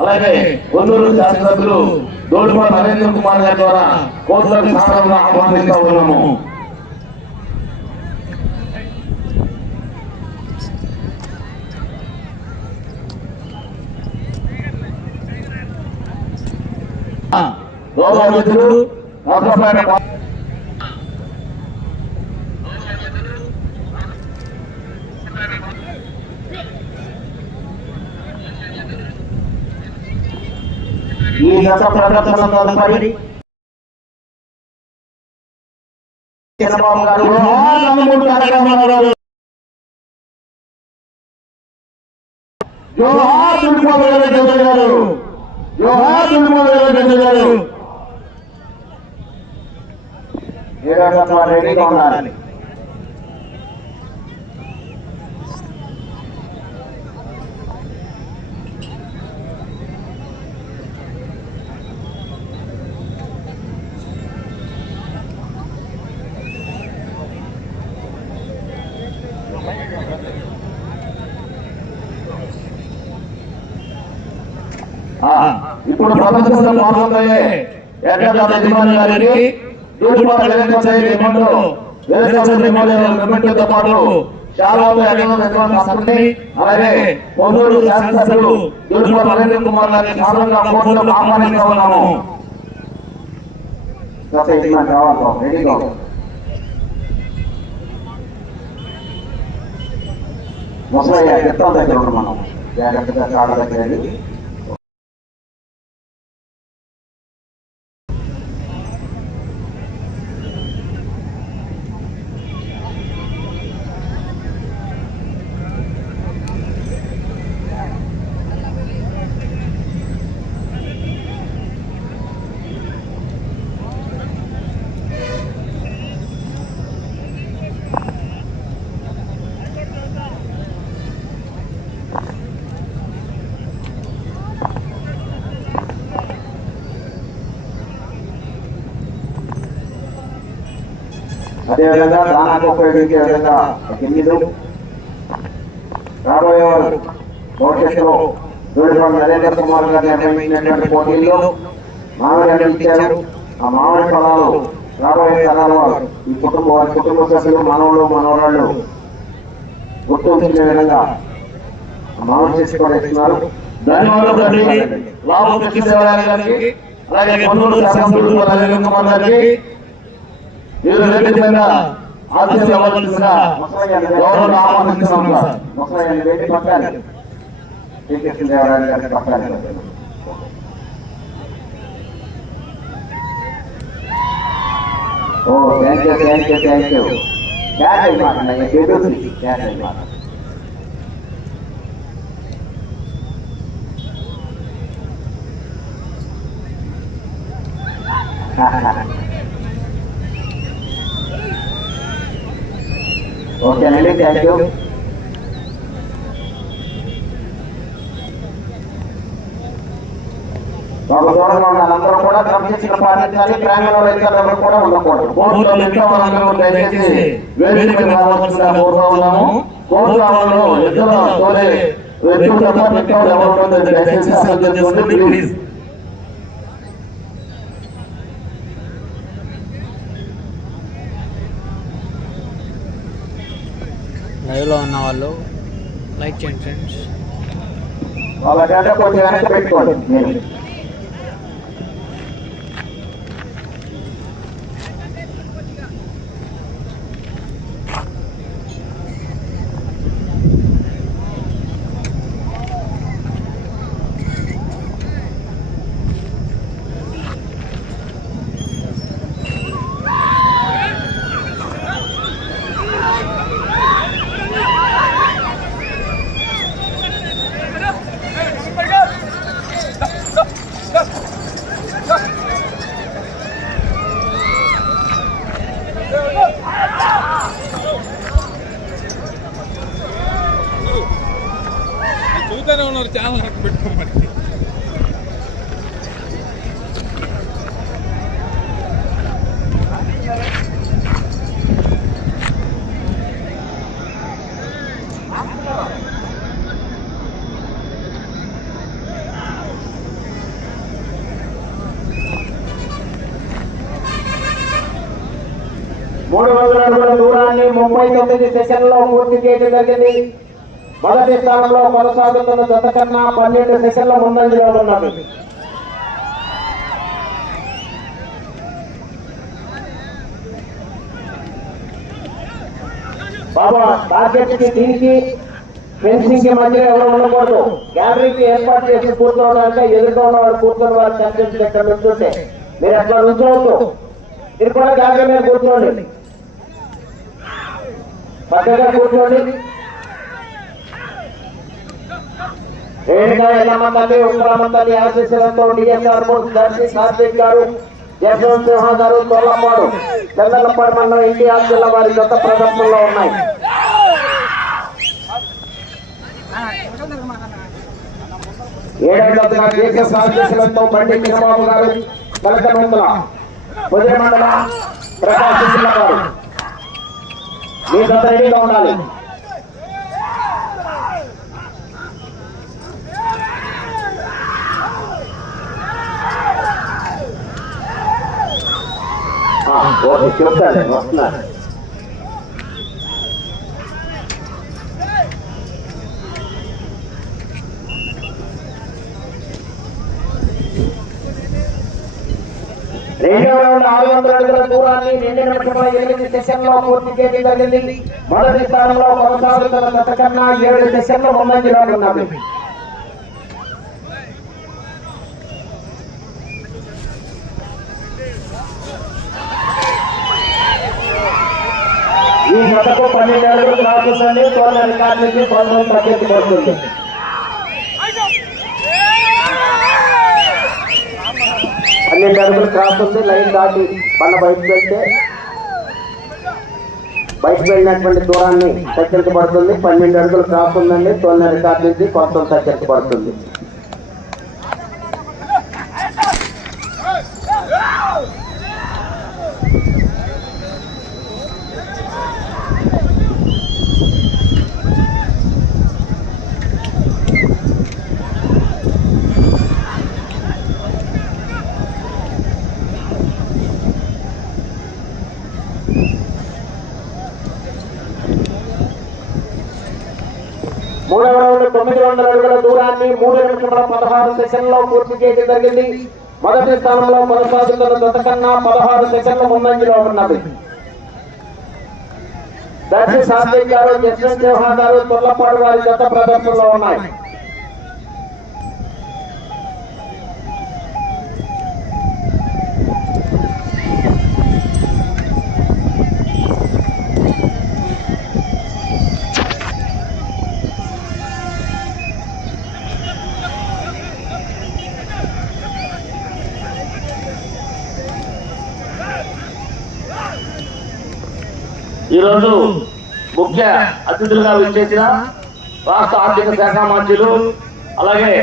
అలాగే ఒల్లూరు శాసనసభ్యులు దోడుపాటి నరేంద్ర కుమార్ గారి ద్వారా కోట్లకు స్థానంలో ఆహ్వానిస్తా ఉన్నాము. గౌరవ మిత్రుడు ఈ దశ ప్రదర్శన తదుపరి చంద్రబాబు గారు జోహార్ దుర్గమ్మ గారు జోహార్ దుర్గమ్మ రెడ్డి గారు ఏడాది రెడీగా ఉండాలి ఆ, యజమాని గారికి పాటు చాలా యజమాని అలాగే పొందూరు శాసనసభ్యులు నరేంద్ర కుమార్ సాధారణంగా కోర్టులో ఆహ్వానిస్తా ఉన్నాము. ముసలయ్య ఎత్తం దగ్గర ఉన్నాం. మనం జాగ్రత్తగా కాళ్ళ దగ్గర అదేవిధంగా దానాకు ఉపయోగించే విధంగా కిందిలు రాబోయే వారు భవిష్యత్తులో దూడిపల్లి నరేంద్ర కుమార్ గారు నిర్వహించినటువంటి పోటీల్లో మామిడి ఇచ్చారు ఆ మామిడి ఫలాలు రాబోయే తరాల వారు ఈ కుటుంబ వారి కుటుంబ సభ్యులు మానవులు మనవరాళ్ళు గుర్తించే విధంగా ఆ మామిడి చేసి కూడా ఇస్తున్నారు ధన్యవాదాలు లాభం గారికి అలాగే కొన్నూరు శాసనసభ్యులు నరేంద్ర కుమార్ గారికి మీరు నివేదికగా ఆదేశం ఇవ్వవలసిందిగా గౌరవ ఆహ్వానిస్తున్నాం సార్ ముసలయ్యని వేడి పట్టాలి శ్రీకృష్ణదేవరాయలు గారికి పట్టాలి ఓ thank you thank you thank you cat అయిమాట ఎదుగుతుంది క్యాట్ అయిమాట ఓకేనండి థ్యాంక్ యూ ఒక దూరంగా ఉన్న అందరూ కూడా క్రమశిక్షణ పాటించాలి ప్రాంగణంలో రైతులు ఎవరు కూడా ఉండకూడదు కోర్టులో మిగతా వాళ్ళందరూ దయచేసి వేదిక మీద రావాల్సిందిగా కోరుతా ఉన్నాము కోర్టు రావడంలో ఎద్దుల తోలే ఎద్దులు తప్ప మిగతా వాళ్ళు ఎవరు ఉండదు. దయచేసి శ్రద్ధ చేసుకోండి ప్లీజ్ లైవ్లో ఉన్న వాళ్ళు. లైక్ చేయండి ఫ్రెండ్స్ ಬರ್ತಾನೆ ಅವನವ್ರು ಚಾನಲ್ ಹಾಕಿಬಿಟ್ಟು ಮಾಡಿ మూడు వందల అరవై దూరాన్ని ముంబై తొమ్మిది సెషన్లో పూర్తి చేయడం జరిగింది మొదటి స్థానంలో కొనసాగుతున్న జత కన్నా పన్నెండు సెకండ్ల ముందంజలో ఉన్నది బాబా టార్గెట్కి దీనికి ఫెన్సింగ్కి మధ్య ఎవరు ఉండకూడదు. గ్యాలరీకి ఏర్పాటు చేసి కూర్చోవాలంటే ఎదురుగా ఉన్న వాడు కూర్చొని వారు కనిపించి ఎక్కడ నుంచుంటే మీరు అట్లా నుంచోవద్దు. మీరు కూడా గ్యాలరీ మీద కూర్చోండి. పక్కగా కూర్చోండి. రేణుగా ఎల్లమ్మ తల్లి ఉత్తరామ తల్లి ఆశీస్సులతో డిఎస్ఆర్ బోస్ దర్శి కార్తీక్ గారు జయశ్వంత్ సింహ గారు తొల్లపాడు చంద్రలపాడు మండలం ఇండియా జిల్లా వారి గత ప్రదర్శనలో ఉన్నాయి. ఏడవ కేసీఎస్ ఆశీస్సులతో బండి చిన్నబాబు గారు కలకమంతుల ఉదయ మండలం జిల్లా వారు. మీ రెడీగా ఉండాలి. ఓకే. చెప్తాను వస్తున్నాను రెండవ రౌండ్ ఆరు వందల అడుగుల దూరాన్ని రెండు నిమిషముల ఎనిమిది సెషన్లో పూర్తి చేయడం జరిగింది మొదటి స్థానంలో కొనసాగుతున్న గత కన్నా ఏడు సెషన్లు ముందంజలో ఉన్నది ఈ జతకు పన్నెండు అడుగులు రాకుండానే తోల రికార్డు నుంచి పంతొమ్మిది తగ్గించబడుతుంది పన్నెండు అడుగులు క్రాస్ ఉంది లైన్ దాటి మన బయటకు వెళ్తే బయటకు వెళ్ళినటువంటి దూరాన్ని తగ్గించబడుతుంది. పన్నెండు అడుగులు క్రాస్ ఉందండి తోలిన రికార్డు నుంచి పంతొమ్మిది తగ్గించబడుతుంది మూడవ రౌండ్ తొమ్మిది వందల అడుగుల దూరాన్ని మూడు నిమిషముల పదహారు సెషన్లో పూర్తి చేయడం జరిగింది. మొదటి స్థానంలో కొనసాగుతున్న జత కన్నా పదహారు సెషన్ల ముందంజలో ఉన్నది దర్శి సాత్విక్ గారు జస్వంత్ చౌహాన్ గారు తొల్లపాడు వారి జత ప్రదర్శనలో ఉన్నాయి ఈరోజు ముఖ్య అతిథులుగా విచ్చేసిన రాష్ట్ర ఆర్థిక శాఖ మంత్రులు అలాగే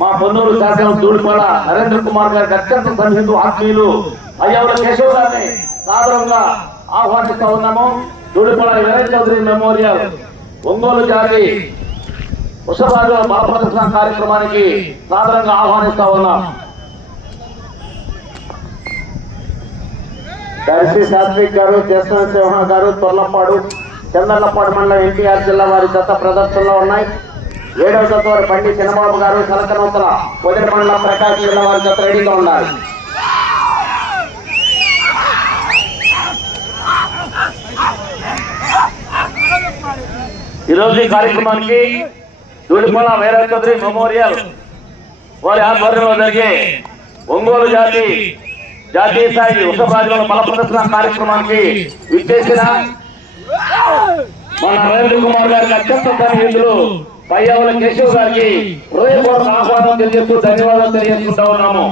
మా పొన్నూరు శాసనం దూడిపాడ నరేంద్ర కుమార్ గారికి అత్యంత సన్నిహితు ఆత్మీయులు అయ్యవల కేశవ్ గారిని సాధారణంగా ఆహ్వానిస్తా ఉన్నాము. దూడిపాడ వీరయ్య చౌదరి మెమోరియల్ ఒంగోలు జాతి వృషభాగ బలప్రదర్శన కార్యక్రమానికి సాధారణంగా ఆహ్వానిస్తా ఉన్నాం. దర్శి సాత్విక్ గారు జస్వంత్ చౌహాన్ గారు తొల్లపాడు చందర్లపాడు మండలం ఎన్టీఆర్ జిల్లా వారి జత ప్రదర్శనలో ఉన్నాయి. ఏడవ జత వారు బండి చిన్నబాబు గారు కలకనూతల పొదిరి మండలం ప్రకాశం జిల్లా వారి జత రెడీగా ఉన్నారు. ఈరోజు ఈ కార్యక్రమానికి దూడిపల్ల వీరయ్య చౌదరి మెమోరియల్ వారి ఆధ్వర్యంలో జరిగే ఒంగోలు జాతి జాతీయ స్థాయి వృషభరాజుల బల ప్రదర్శన కార్యక్రమానికి విచ్చేసిన మన నరేంద్ర కుమార్ గారికి అత్యంత సన్నిహితులు పయ్యవల కేశవ్ గారికి హృదయపూర్వక ఆహ్వానం తెలియజేస్తూ ధన్యవాదాలు తెలియజేసుకుంటా ఉన్నాము.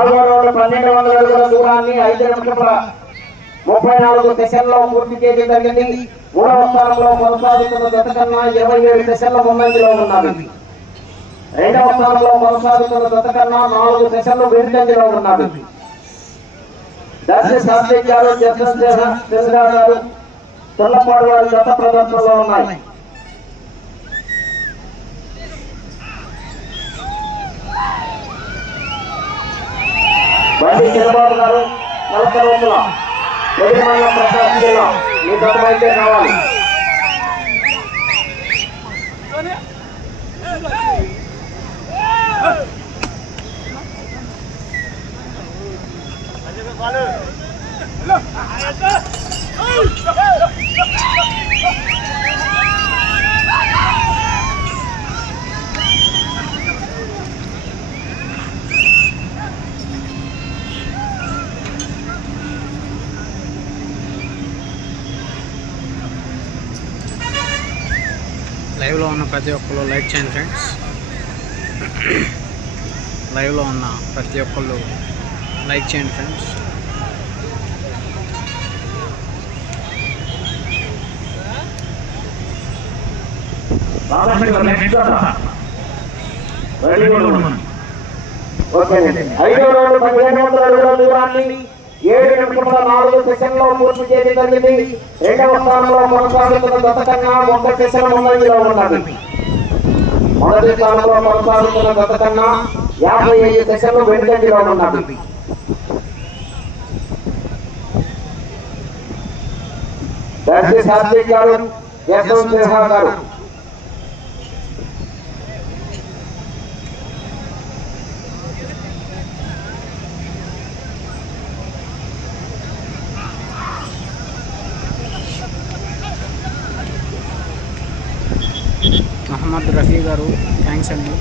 నాలుగో రౌండ్ పన్నెండు వందల అడుగుల దూరాన్ని ఐదు నిమిషముల ముప్పై నాలుగు సెషన్లో పూర్తి చేయడం జరిగింది. మూడవ స్థానంలో కొనసాగుతున్న జత కన్నా ఇరవై ఏడు సెషన్ల ముందంజలో ఉన్నది రెండవ స్థానంలో కొనసాగుతున్న జత కన్నా నాలుగు సెషన్లు వెనుకంజలో ఉన్నది దర్శి సాత్విక్ గారు జస్టిస్ గారు తొల్లపాడు వారి జత ప్రదర్శనలో ఉన్నాయి. బండి చంద్రబాబు గారు నలభై రోజుల ఎదురుమల్ల ప్రకాశం జిల్లా మీ గతమైతే కావాలి Hey ఉన్న ప్రతి ఒక్కరు లైక్ చేయండి ఫ్రెండ్స్ లైవ్లో ఉన్న ప్రతి ఒక్కళ్ళు లైక్ చేయండి ఫ్రెండ్స్ ఏడు నిమిషముల నాలుగు సెషన్లో పూర్తి చేయడం జరిగింది. రెండవ స్థానంలో కొనసాగుతున్న గత కన్నా ఒక సెషన్ ముందంజలో ఉన్నది మొదటి స్థానంలో కొనసాగుతున్న గత కన్నా యాభై ఐదు సెషన్లు వెనుకంజలో ఉన్నది. దర్శి సాత్విక్ గారు యశ్వంత్ సిన్హా అహ్మద్ రఫీ గారు థ్యాంక్స్ అండి.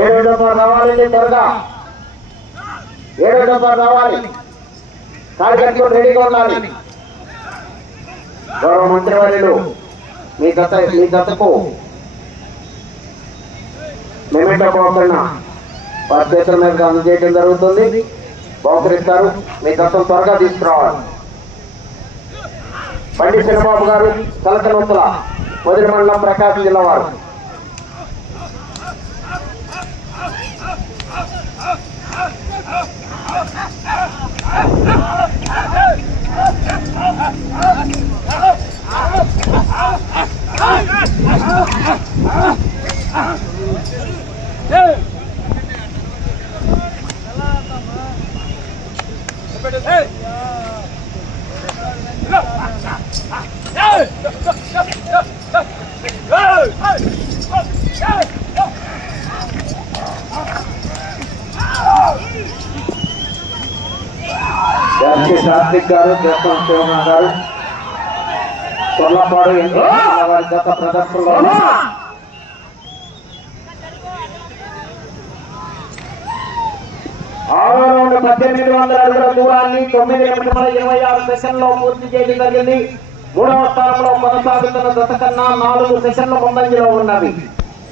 ఏడు డబ్బా రావాలండి త్వరగా. ఏడు డబ్బా రావాలి. కార్యకర్తలు రెడీగా ఉండాలి. గౌరవ మంత్రివర్యులు మీ గత మీ గతకు మెమెంటో పోకన్న వారి చేతుల మీదుగా అందజేయడం జరుగుతుంది బహుకరిస్తారు మీ గతం త్వరగా తీసుకురావాలి. బండి చంద్రబాబు గారు కలకనొత్తుల మొదటి మండలం ప్రకాశం జిల్లా వారు. Hey! ఎస్పీ సాత్విక్ గారు గారు. తొల్లపాడు వారి గత ప్రదర్శనలో ఆరో రౌండ్ పద్దెనిమిది వందల అడుగుల దూరాన్ని తొమ్మిది నిమిషముల ఇరవై ఆరు సెషన్లో పూర్తి చేయడం జరిగింది. మూడవ స్థానంలో కొనసాగుతున్న దశ కన్నా నాలుగు సెషన్ల ముందంజలో ఉన్నది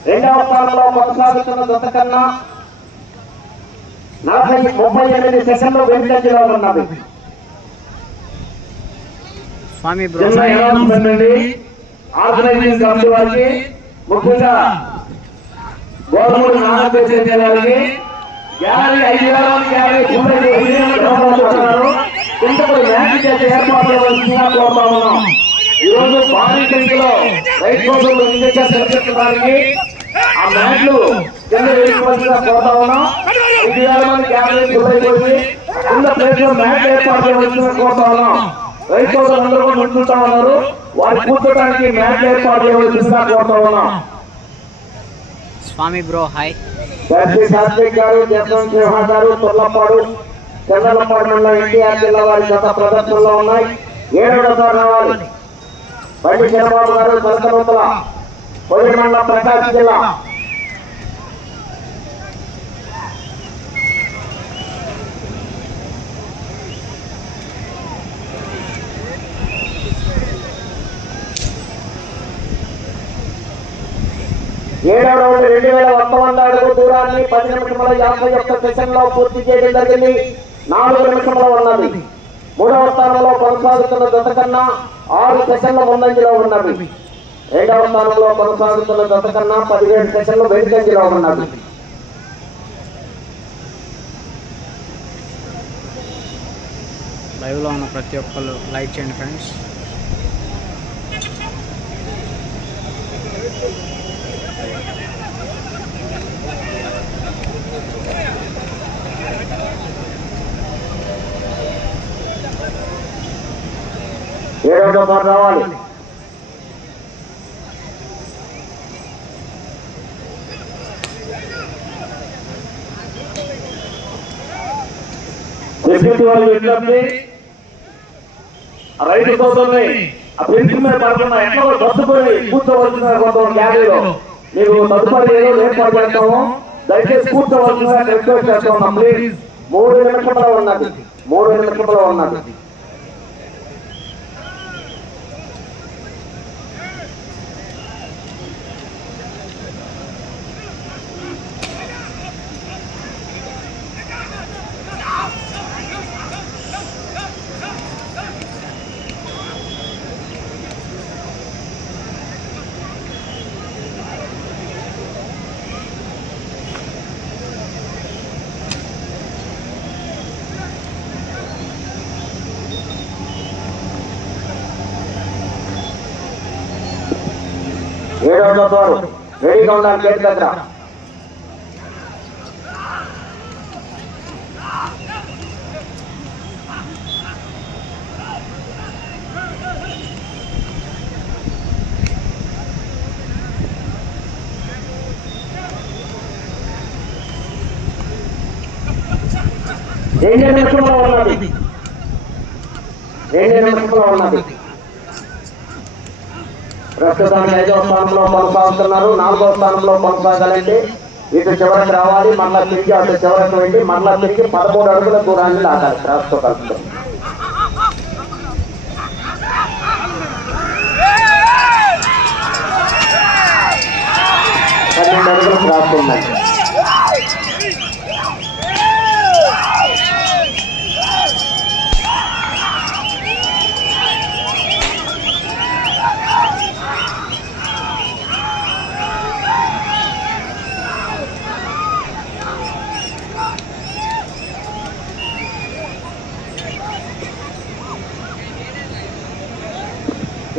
రెండవ స్థానంలో కొనసాగుతున్న దశ కన్నా నలభై ముప్పై ఎనిమిది సెషన్లు వెనుకంజలో ఉన్నది. స్వామి బ్రో జిల్లా అనౌన్స్మెంట్ అండి ఆర్గనైజింగ్ కమిటీ వారికి ముఖ్యంగా గోధుమలు నానబెట్టే వారికి యాభై ఐదు వేల యాభై తొమ్మిది ఎవరు ఇంతకు మ్యాచ్ చేసే ఏర్పాట్లు చేయవలసిందిగా కోరుతా ఉన్నాం. ఈ రోజు భారీ సంఖ్యలో రైతు సోదరులు సెలబ్రేట్ ఆ మ్యాచ్లు కింద వేసుకోవాల్సిందిగా కోరుతా ఉన్నాం? ఐదు వేల మంది యాభై తొమ్మిది పోయి కింద ప్లేస్లో మ్యాచ్ ఏర్పాటు చేయవలసిందిగా కోరుతా ఉన్నాం? రైతు సోదరులందరూ కూడా ఉంచుతా ఉన్నారు. వారి కూర్చోడానికి మ్యాచ్ ఏర్పాటు కోరుతా ఉన్నాం? స్వామి బ్రో హాయ్. సాత్విక్ గారు జస్వంత్ సింహ గారు తొల్లపాడు చంద్రలపాడు మండలం ఎన్టీఆర్ జిల్లా వారి గత ప్రదర్శనలో ఉన్నాయి. ఏడు రావాలి. బండి చంద్రబాబు గారు తొలకనూతల పొదిలి మండలం ప్రకాశం జిల్లా. ఏడవ రౌండ్ రెండు వేల వంద వంద అడుగు దూరాన్ని పది నిమిషముల యాభై ఒక్క సెషన్లో పూర్తి చేయడం జరిగింది. నాలుగు నిమిషంలో ఉన్నది. మూడవ స్థానంలో కొనసాగుతున్న జత కన్నా ఆరు సెషన్ల ముందంజలో ఉన్నవి. రెండవ స్థానంలో కొనసాగుతున్న జత కన్నా పదిహేడు సెషన్లు వెనుకంజలో ఉన్నవి. లైవ్లో ఉన్న ప్రతి ఒక్కరు లైక్ చేయండి ఫ్రెండ్స్. ఏడవ నెంబర్ రావాలి. సెక్యూరిటీ వాళ్ళు వెళ్ళి రైతు సోదరుని ఆ పెన్షన్ మీద పడకుండా ఎట్లా బస్సుపోయి కూర్చోవలసిన కొంతమంది గ్యాలరీలో మీకు తదుపరి ఏదో ఏర్పాటు పెడతాము దయచేసి కూర్చోవలసిన రిక్వెస్ట్ చేస్తా ఉన్నాం ప్లీజ్ మూడు నిమిషంలో ఉన్నది. మూడు నిమిషంలో ఉన్నది. ఏడవ నెంబర్ రెడీగా ఉండాలి గేట్ దగ్గర రెండు నిమిషంలో ఉన్నది రెండు నిమిషంలో ఉన్నది ప్రస్తుతం ఐదవ స్థానంలో కొనసాగుతున్నారు. నాలుగో స్థానంలో కొనసాగాలంటే ఇటు చివరికి రావాలి మళ్ళా తిరిగి అటు చివరికి వెళ్ళి మళ్ళా తిరిగి పదమూడు అడుగుల దూరాన్ని దాటాలి క్రాస్తో పన్నెండు అడుగులు క్రాస్ ఉన్నాయి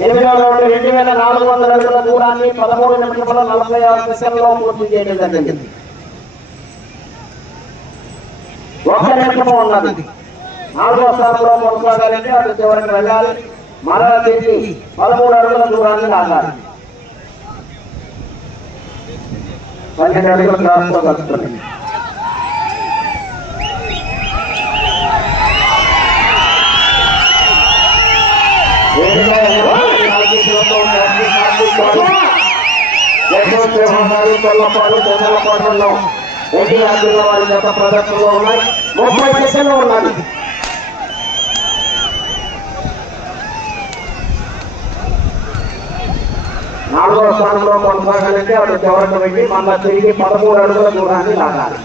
ఎనిమిదవ రౌండ్ రెండు వేల నాలుగు వందల అడుగుల దూరాన్ని పదమూడు నిమిషముల నలభై ఆరు సెకండ్లో పూర్తి చేయడం జరిగింది. ఒక్క నిమిషము ఉన్నది. నాలుగో స్థానంలో కొనసాగాలంటే అటు చివరికి వెళ్ళాలి. మరల తిరిగి పదమూడు అడుగుల దూరాన్ని లాగాలి. పన్నెండు అడుగుల క్రాస్తో కలుపుతుంది ప్రదర్శనలో ఉన్నాయి ముప్పై సెషన్లు ఉన్నది నాలుగో స్థానంలో కొనసాగాలంటే అటు చివరికి వెళ్ళి మన తిరిగి పదమూడు అడుగుల దూరాన్ని లాగాలి.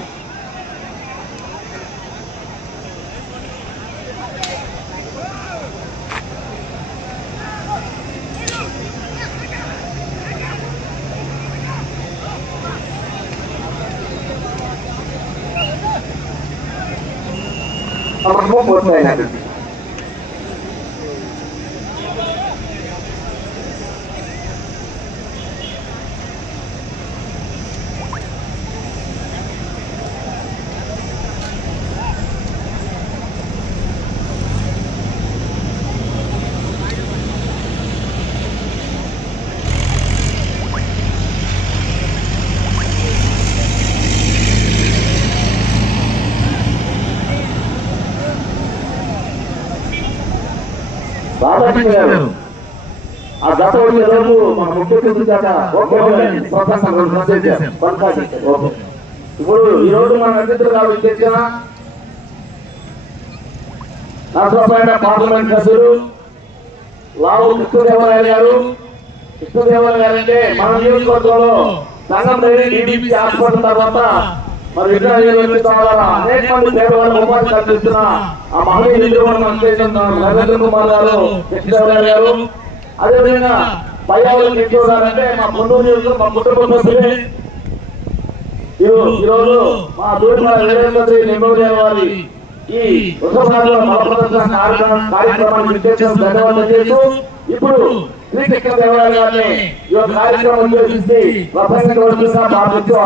గారు ఆ గత రోజు మన ముఖ్య అతిథి చేత ప్రసంగం మెసేజ్ చేశాం. కొనసాగించండి ఓకే. ఇప్పుడు ఈ రోజు మన అతిథులుగా విచ్చేసిన నర్సపేట పార్లమెంట్ సభ్యులు లావు కృష్ణదేవరాయ గారు. కృష్ణదేవరాయ గారు అంటే మన నియోజకవర్గంలో సంఘం లేని డీడీపీ హాస్పిటల్ తర్వాత మరి విద్యార్థులు వచ్చిన తర్వాత అనేక మంది పేదవాళ్ళకు ఉపాధి కల్పిస్తున్న ఆ మహనీయులు మనం చేసిన నరేంద్ర కుమార్ గారు కృష్ణదేవరాయ గారు. అదేవిధంగా పయ్యావులు కిషోర్ గారు అంటే మా మా కుటుంబ సభ్యులే. ఈ- ఈరోజు మా దూరమ వీరేంద్ర మెమోరియల్ వారి ఈ ఉత్సవాల్లో బలప్రదర్శన కార్యక్రమం కార్యక్రమాన్ని విచ్చేసిన ధన్యవాదాలు చేస్తూ ఇప్పుడు శ్రీ కృష్ణదేవరాయ గారిని ఈ యొక్క కార్యక్రమం ఉద్దేశించి ఆహ్వానిస్తా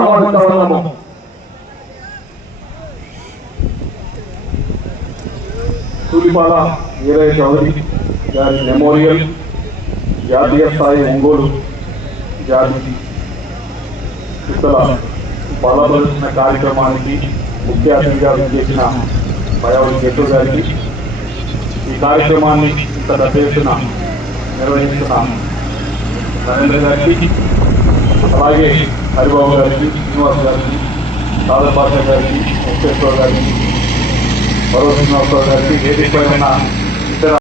ఉన్నాము. సూలిపాల వీరయ్య చౌదరి గారి మెమోరియల్ జాతీయ స్థాయి ఒంగోలు జాతి ఇతర బలపరుచిన కార్యక్రమానికి ముఖ్య అతిథిగా చేసిన పర్యావరణ జట్టు గారికి ఈ కార్యక్రమాన్ని ఇంత పెద్ద ఎత్తున నిర్వహిస్తున్న నరేంద్ర గారికి అలాగే హరిబాబు గారికి శ్రీనివాస్ గారికి సాదర్ పాషా గారికి వెంకటేశ్వర గారికి మరో శ్రీనివాసరావు గారికి